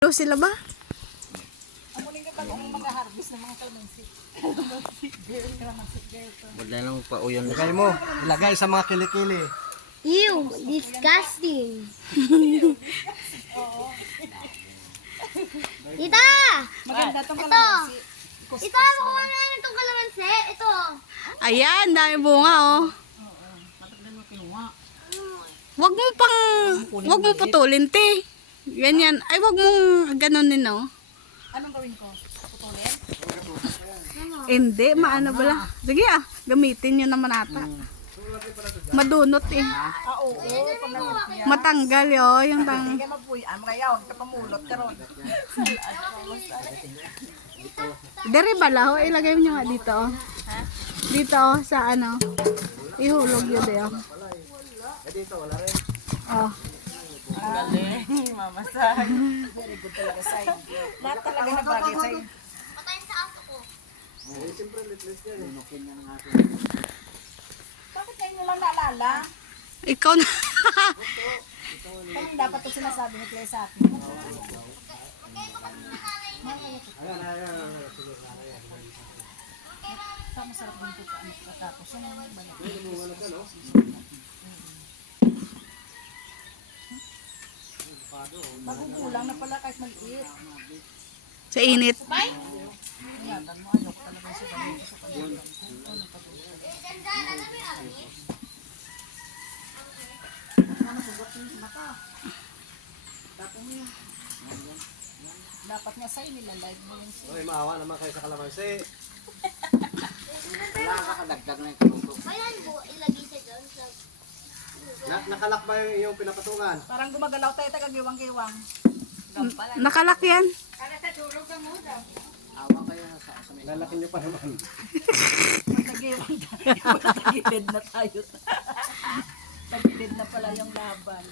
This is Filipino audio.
Sila ba? Ang muling kapag mag-harvest ng mga kalamansi. Wala lang pa uyon. Lagay mo. Ilagay sa mga kilikili. Ew, disgusting. Tita! Maganda itong Ito! kalamansi. Ito, makuha na namin itong kalamansi. Ito. Ayan, dami bunga oh. Wag mo putulin, te. Ganyan. Ay, wag mong ganonin, oh. Anong gawin ko? Putulin? Hindi, maano bala. Sige ah, gamitin nyo naman ata. Madunot eh. Oo. Pag nagpapaya. Matanggal yo, yung tang... Hindi ka magpuyan. Kaya huwag ka pamulot ka ron. Dari bala, ho, ilagay nyo nga dito, oh. Dito, oh, sa ano. Ihulog yun, oh. Oh. Ang galing. Mamasay. Very good talaga sa'yo. Lahat talaga na bagay sa'yo. Patayin sa aso ko. Bakit kayo nyo lang naalala? Ikaw na. Anong dapat ito sinasabi ni Clay sa atin? Sa masarap din ito ano katapos yung balik. Magugulang na pala kahit maliit. Sa init. Ingatan mo, ano ko talaga sa ganito sa pagkakas. Dapat nga sa'yo nilalive mo yung siya. Uy, maawa naman kayo sa kalamansi. Wala ka kadagdag na yung kaluto. Ayan po, ilagay siya doon sa... Nakalak ba yung iyong pinapatungan? Parang gumagalaw tayo taga-giwang-giwang. Nakalak yan. Awa kayo sa may Lalaki nyo pa naman. Tagiwang tayo. Tagilid na tayo. Tagilid na pala yung laban.